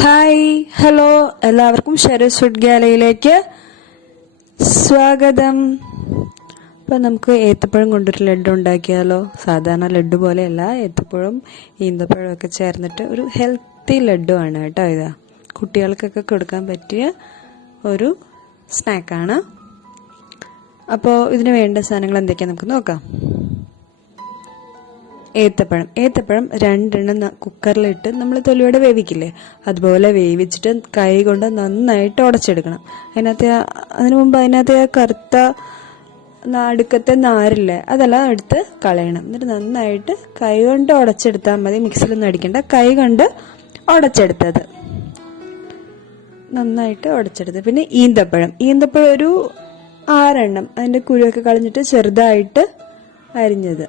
Hi hello എല്ലാവർക്കും ഷെരീസ് food ഗാലറിയിലേക്ക് സ്വാഗതം. അപ്പം നമുക്ക് ഏത്തപ്പഴം കൊണ്ടൊരു ലഡ്ഡു ഉണ്ടാക്കിയാലോ? സാധാരണ ലഡ്ഡു പോലെയല്ല, ഏത്തപ്പഴം ഈന്തപ്പഴം ഒക്കെ ചേർന്നിട്ട് ഒരു ഹെൽത്തി ലഡ്ഡു ആണ് കേട്ടോ. ഇതാ കുട്ടികൾക്കൊക്കെ കൊടുക്കാൻ പറ്റിയ ഒരു സ്നാക്കാണ്. അപ്പോൾ ഇതിന് വേണ്ട സാധനങ്ങൾ എന്തൊക്കെയാണ് നമുക്ക് നോക്കാം. ഏത്തപ്പഴം 2 എണ്ണം കുക്കറിലിട്ട് നമ്മൾ തൊലിയോടെ വേവിക്കില്ലേ, അതുപോലെ വേവിച്ചിട്ട് കൈ കൊണ്ട് നന്നായിട്ട് ഉടച്ചെടുക്കണം. അതിനു മുമ്പ് അതിനകത്ത് കറുത്ത അടുക്കത്തെ നാരില്ലേ, അതെല്ലാം എടുത്ത് കളയണം. എന്നിട്ട് നന്നായിട്ട് കൈ കൊണ്ട് ഉടച്ചെടുത്താൽ മതി, മിക്സിയിലൊന്നും അടിക്കണ്ട. കൈ കൊണ്ട് ഉടച്ചെടുത്തത് നന്നായിട്ട് ഉടച്ചെടുത്തത്. പിന്നെ ഈന്തപ്പഴം ഒരു 6 എണ്ണം, അതിൻ്റെ കുരുവൊക്കെ കളഞ്ഞിട്ട് ചെറുതായിട്ട് അരിഞ്ഞത്.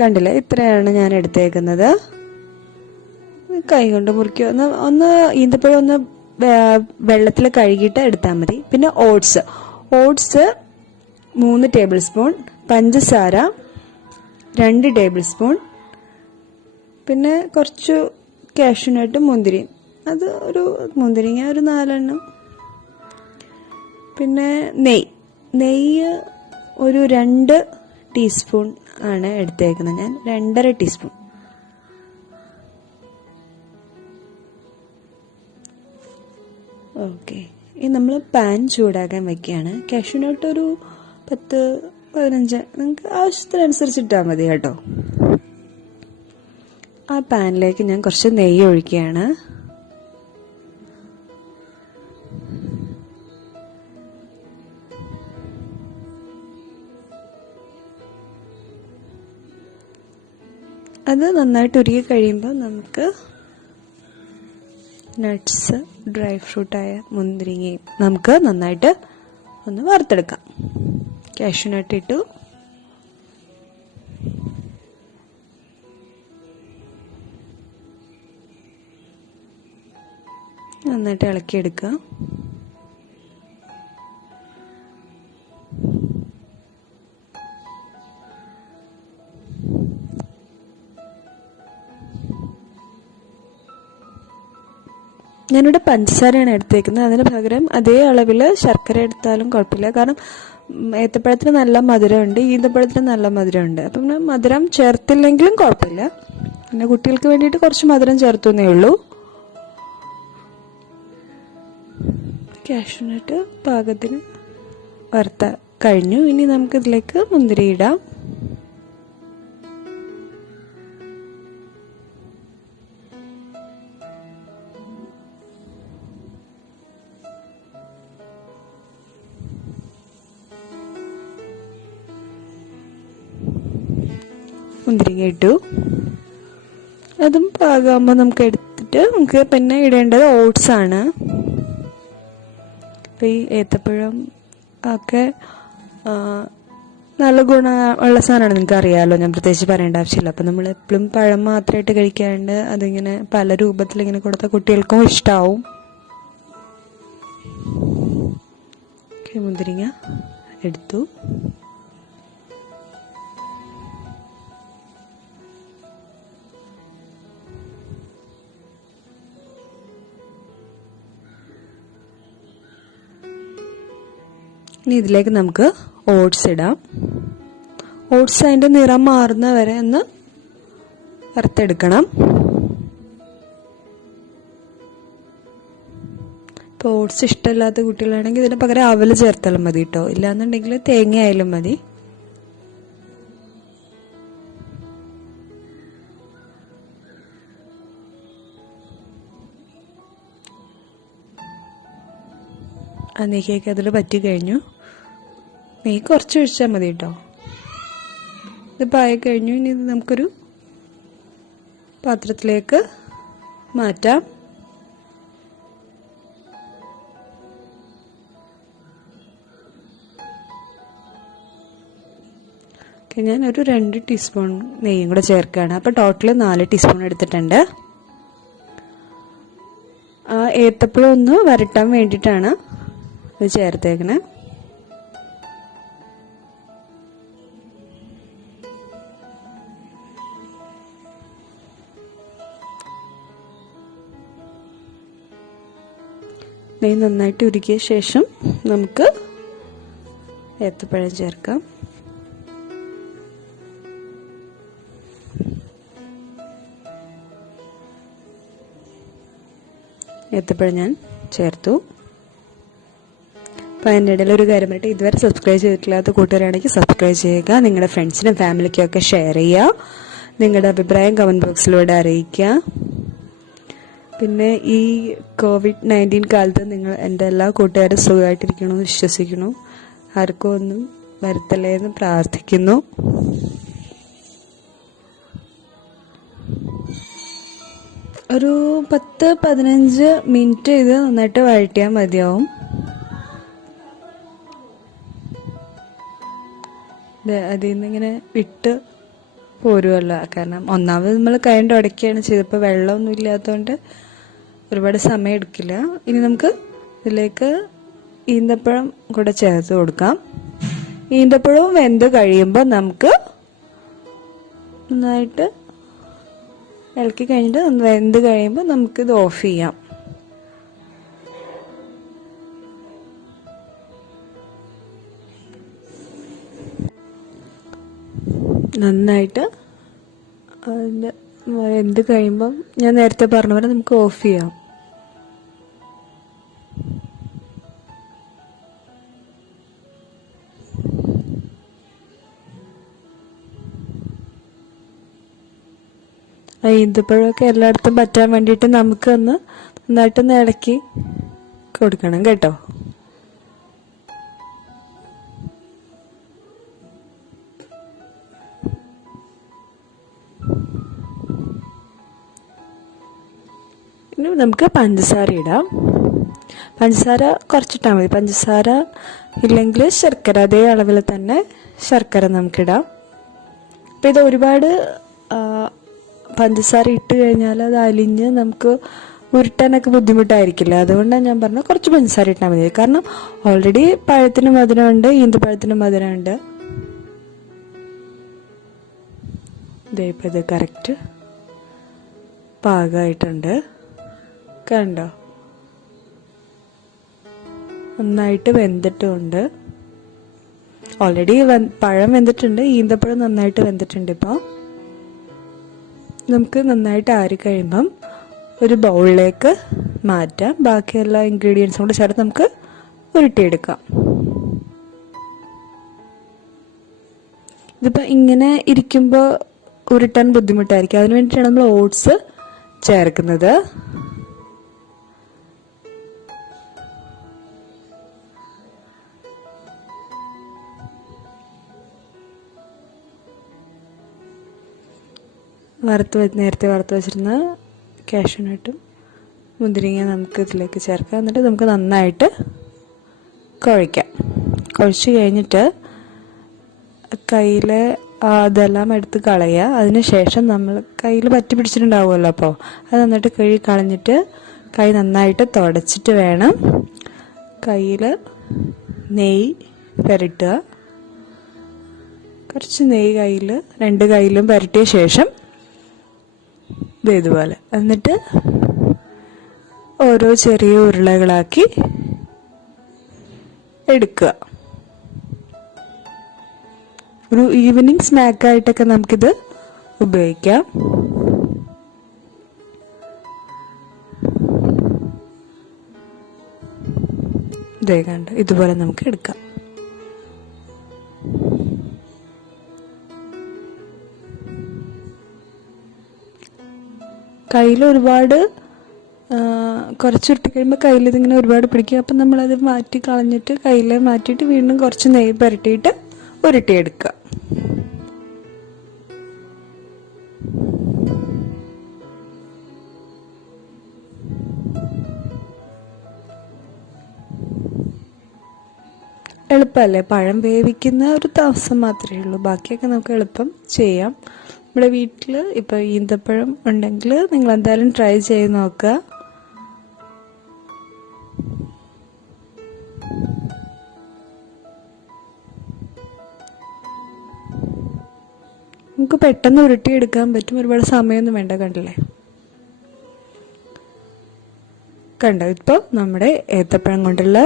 കണ്ടില്ലേ, ഇത്രയാണ് ഞാൻ എടുത്തേക്കുന്നത്. കൈ കൊണ്ട് മുറിക്കുക. ഒന്ന് ഈന്തപ്പഴം ഒന്ന് വെള്ളത്തിൽ കഴുകിയിട്ട് എടുത്താൽ മതി. പിന്നെ ഓട്സ് 3 ടേബിൾ സ്പൂൺ, പഞ്ചസാര 2 ടേബിൾ സ്പൂൺ, പിന്നെ കുറച്ച് കാഷ്യൂനട്ട്, മുന്തിരി, അത് മുന്തിരിങ്ങ ഒരു 4 എണ്ണം. പിന്നെ നെയ്യ് ഒരു 2 ടീസ്പൂൺ ആണ് എടുത്തേക്കുന്നത് ഞാൻ, 2.5 ടീസ്പൂൺ. ഓക്കെ, ഇനി നമ്മൾ പാൻ ചൂടാക്കാൻ വെക്കുകയാണ്. കാഷ്യൂനട്ട് ഒരു 10-15 നിങ്ങൾക്ക് ആവശ്യത്തിനനുസരിച്ചിട്ടാൽ മതി കേട്ടോ. ആ പാനിലേക്ക് ഞാൻ കുറച്ച് നെയ്യ് ഒഴിക്കുകയാണ്. അത് നന്നായിട്ട് ഉരുകി കഴിയുമ്പോൾ നമുക്ക് നട്ട്സ്, ഡ്രൈ ഫ്രൂട്ടായ മുന്തിരിങ്ങയും നമുക്ക് നന്നായിട്ട് ഒന്ന് വറുത്തെടുക്കാം. കാഷ്യൂനട്ട് ഇട്ടു, നന്നായിട്ട് ഇളക്കിയെടുക്കുക. ഞാനിവിടെ പഞ്ചസാരയാണ് എടുത്തേക്കുന്നത്. അതിന് പകരം അതേ അളവിൽ ശർക്കര എടുത്താലും കുഴപ്പമില്ല. കാരണം ഏത്തപ്പഴത്തിന് നല്ല മധുരമുണ്ട്, ഈന്തപ്പഴത്തിന് നല്ല മധുരമുണ്ട്. അപ്പം മധുരം ചേർത്തില്ലെങ്കിലും കുഴപ്പമില്ല. പിന്നെ കുട്ടികൾക്ക് വേണ്ടിയിട്ട് കുറച്ച് മധുരം ചേർത്തുന്നേ ഉള്ളൂ. കാഷ്യൂനട്ട് പാകത്തിന് വറുത്ത കഴിഞ്ഞു. ഇനി നമുക്കിതിലേക്ക് മുന്തിരി ഇടാം. മുന്തിരിങ്ങ ഇട്ടു, അതും പാകമാകുമ്പോൾ നമുക്ക് എടുത്തിട്ട് നമുക്ക് പിന്നെ ഇടേണ്ടത് ഓട്സ് ആണ്. അപ്പം ഈ ഏത്തപ്പഴം ഒക്കെ നല്ല ഗുണമുള്ള സാധനമാണ്, നിങ്ങൾക്ക് അറിയാമല്ലോ, ഞാൻ പ്രത്യേകിച്ച് പറയേണ്ട ആവശ്യമില്ല. അപ്പം നമ്മൾ എപ്പോഴും പഴം മാത്രമായിട്ട് കഴിക്കാണ്ട് അതിങ്ങനെ പല രൂപത്തിൽ ഇങ്ങനെ കൊടുത്താൽ കുട്ടികൾക്കും ഇഷ്ടമാവും. മുന്തിരിങ്ങ എടുത്തു. ഇനി ഇതിലേക്ക് നമുക്ക് ഓട്സ് ഇടാം. ഓട്സ് അതിൻ്റെ നിറം മാറുന്ന വരെ ഒന്ന് വറുത്തെടുക്കണം. ഇപ്പോൾ ഓട്സ് ഇഷ്ടമില്ലാത്ത കുട്ടികളാണെങ്കിൽ ഇതിന് പകരം അവൽ ചേർത്താലും മതി കേട്ടോ. ഇല്ലാന്നുണ്ടെങ്കിൽ തേങ്ങ ആയാലും മതി. ആ നെയ്യൊക്കെ അതിൽ പറ്റി കഴിഞ്ഞു. നെയ്യ് കുറച്ച് ഒഴിച്ചാൽ മതി കേട്ടോ. ഇത് പായി കഴിഞ്ഞു. ഇനി ഇത് നമുക്കൊരു പാത്രത്തിലേക്ക് മാറ്റാം. ഞാൻ ഒരു 2 ടീസ്പൂൺ നെയ്യും കൂടെ ചേർക്കുകയാണ്. അപ്പോൾ ടോട്ടൽ 4 ടീസ്പൂൺ എടുത്തിട്ടുണ്ട്. ഏത്തപ്പഴം ഒന്ന് വരട്ടാൻ വേണ്ടിയിട്ടാണ് ഇത് ചേർത്തേക്കണേ. നെയ്യ് നന്നായിട്ട് ഉരുക്കിയ ശേഷം നമുക്ക് ഏത്തപ്പഴം ചേർക്കാം. ഏത്തപ്പഴം ഞാൻ ചേർത്തു. അപ്പോൾ അതിൻ്റെ ഇടയിൽ ഒരു കാര്യം പറഞ്ഞിട്ട്, ഇതുവരെ സബ്സ്ക്രൈബ് ചെയ്തിട്ടില്ലാത്ത കൂട്ടുകാരാണെങ്കിൽ സബ്സ്ക്രൈബ് ചെയ്യുക. നിങ്ങളുടെ ഫ്രണ്ട്സിനും ഫാമിലിക്കും ഒക്കെ ഷെയർ ചെയ്യുക. നിങ്ങളുടെ അഭിപ്രായം കമൻറ്റ് ബോക്സിലൂടെ അറിയിക്കുക. പിന്നെ ഈ COVID-19 കാലത്ത് നിങ്ങൾ എൻ്റെ എല്ലാ കൂട്ടുകാരും സുഖമായിട്ടിരിക്കണമെന്ന് വിശ്വസിക്കുന്നു. ആർക്കും ഒന്നും വരുത്തല്ലേ എന്ന് പ്രാർത്ഥിക്കുന്നു. ഒരു 10-15 മിനിറ്റ് ഇത് നന്നായിട്ട് വഴറ്റിയാൽ മതിയാവും. അതിൽ നിന്ന് ഇങ്ങനെ വിട്ട് പോരുമല്ല, കാരണം ഒന്നാമത് നമ്മൾ കൈകൊണ്ട് ഉടയ്ക്കുകയാണ് ചെയ്തപ്പോൾ വെള്ളമൊന്നും ഇല്ലാത്തതുകൊണ്ട് ഒരുപാട് സമയം എടുക്കില്ല. ഇനി നമുക്ക് ഇതിലേക്ക് ഈന്തപ്പഴം കൂടെ ചേർത്ത് കൊടുക്കാം. ഈന്തപ്പഴവും വെന്ത് കഴിയുമ്പോൾ നമുക്ക് നന്നായിട്ട് ഇളക്കി കഴിഞ്ഞിട്ട് വെന്ത് കഴിയുമ്പോൾ നമുക്കിത് ഓഫ് ചെയ്യാം. നന്നായിട്ട് അതിൻ്റെ വെന്ത് കഴിയുമ്പം ഞാൻ നേരത്തെ പറഞ്ഞ പോലെ നമുക്ക് ഓഫ് ചെയ്യാം. ഈന്തപ്പഴമൊക്കെ എല്ലായിടത്തും പറ്റാൻ വേണ്ടിയിട്ട് നമുക്കൊന്ന് നന്നായിട്ടൊന്ന് ഇളക്കി കൊടുക്കണം കേട്ടോ. ഇനി നമുക്ക് പഞ്ചസാര ഇടാം. പഞ്ചസാര കുറച്ചിട്ടാൽ മതി. പഞ്ചസാര ഇല്ലെങ്കിൽ ശർക്കര, അതേ അളവിൽ തന്നെ ശർക്കര നമുക്കിടാം. അപ്പം ഇത് ഒരുപാട് പഞ്ചസാര ഇട്ട് കഴിഞ്ഞാൽ അത് അലിഞ്ഞ് നമുക്ക് ഉരുട്ടാനൊക്കെ ബുദ്ധിമുട്ടായിരിക്കില്ല. അതുകൊണ്ടാണ് ഞാൻ പറഞ്ഞത് കുറച്ച് പഞ്ചസാര ഇട്ടാൽ മതി. കാരണം ഓൾറെഡി പഴത്തിന് മധുരമുണ്ട്, ഈന്തപ്പഴത്തിന് മധുരമുണ്ട്. ഇപ്പം ഇത് കറക്റ്റ് പാകമായിട്ടുണ്ട്. കണ്ടോ, നന്നായിട്ട് വെന്തിട്ടുമുണ്ട്. ഓൾറെഡി പഴം വെന്തിട്ടുണ്ട്, ഈന്തപ്പഴം നന്നായിട്ട് വെന്തിട്ടുണ്ട്. ഇപ്പോൾ നമുക്ക് നന്നായിട്ട് ആറിക്കഴിയുമ്പം ഒരു ബൗളിലേക്ക് മാറ്റാം. ബാക്കി എല്ലാ ഇൻഗ്രീഡിയൻസും കൂടെ ചേർത്ത് നമുക്ക് ഉരുട്ടിയെടുക്കാം. ഇതിപ്പോൾ ഇങ്ങനെ ഇരിക്കുമ്പോൾ ഉരുട്ടാൻ ബുദ്ധിമുട്ടായിരിക്കും. അതിന് വേണ്ടിയിട്ടാണ് നമ്മൾ ഓട്സ് ചേർക്കുന്നത്. നേരത്തെ വറുത്ത് വെച്ചിരുന്ന കാഷ്യൂനട്ടും മുന്തിരിങ്ങ നമുക്ക് ഇതിലേക്ക് ചേർക്കാം. എന്നിട്ട് നമുക്ക് നന്നായിട്ട് കുഴയ്ക്കാം. കുഴച്ച് കഴിഞ്ഞിട്ട് കയ്യിൽ അതെല്ലാം എടുത്ത് കളയുക. അതിന് ശേഷം നമ്മൾ കയ്യിൽ പറ്റി പിടിച്ചിട്ടുണ്ടാവുമല്ലോ, അപ്പോൾ അത് നന്നായിട്ട് കഴുകി കളഞ്ഞിട്ട് കൈ നന്നായിട്ട് തുടച്ചിട്ട് വേണം കയ്യിൽ നെയ്യ് പുരട്ടുക. കുറച്ച് നെയ്യ് കയ്യിൽ, 2 കൈയിലും പുരട്ടിയ ശേഷം ഇതുപോലെ എന്നിട്ട് ഓരോ ചെറിയ ഉരുളകളാക്കി എടുക്കുക. ഒരു ഈവനിങ് സ്നാക്കായിട്ടൊക്കെ നമുക്കിത് ഉപയോഗിക്കാം. ഇതേ കണ്ട് ഇതുപോലെ നമുക്ക് എടുക്കാം. കയ്യിൽ ഒരുപാട് കുറച്ചുരുട്ടി കഴിയുമ്പോൾ കയ്യിൽ ഇതിങ്ങനെ ഒരുപാട് പിടിക്കും. അപ്പം നമ്മളത് മാറ്റി കളഞ്ഞിട്ട് കയ്യിൽ മാറ്റിയിട്ട് വീണ്ടും കുറച്ച് നെയ്യ് പുരട്ടിയിട്ട് ഉരുട്ടിയെടുക്കുക. എളുപ്പമല്ലേ? പഴം വേവിക്കുന്ന ഒരു താമസം മാത്രമേ ഉള്ളൂ. ബാക്കിയൊക്കെ നമുക്ക് എളുപ്പം ചെയ്യാം. നമ്മുടെ വീട്ടിൽ ഇപ്പോൾ ഈന്തപ്പഴം ഉണ്ടെങ്കിൽ നിങ്ങൾ എന്തായാലും ട്രൈ ചെയ്ത് നോക്കുക. നമുക്ക് പെട്ടെന്ന് ഉരുട്ടിയെടുക്കാൻ പറ്റും. ഒരുപാട് സമയമൊന്നും വേണ്ട. കണ്ടില്ലേ? കണ്ടോ, ഇപ്പോൾ നമ്മുടെ ഏത്തപ്പഴം കൊണ്ടുള്ള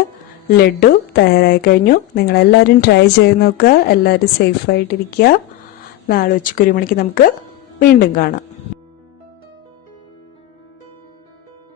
ലഡു തയ്യാറായി കഴിഞ്ഞു. നിങ്ങളെല്ലാവരും ട്രൈ ചെയ്ത് നോക്കുക. എല്ലാവരും സേഫായിട്ടിരിക്കുക. നാളെ ഉച്ചയ്ക്ക് 1 മണിക്ക് നമുക്ക് വീണ്ടും കാണാം.